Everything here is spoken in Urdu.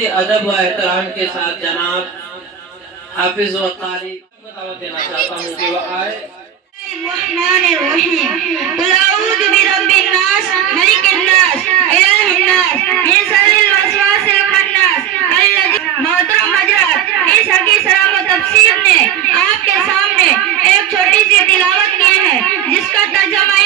بہت ہی ادب و احترام کے ساتھ جناب حافظ و قاری دعوت دینا چاہتا ہوں کہ وہ آئے۔ الرحمن الرحیم قل اعوذ برب الناس ملک الناس الہ الناس من شر الوسواس الخناس الذی محترم حضرات، اس حقیقی سلام و تفسیر نے آپ کے سامنے ایک چھوٹی سی تلاوت کی ہے جس کا ترجمہ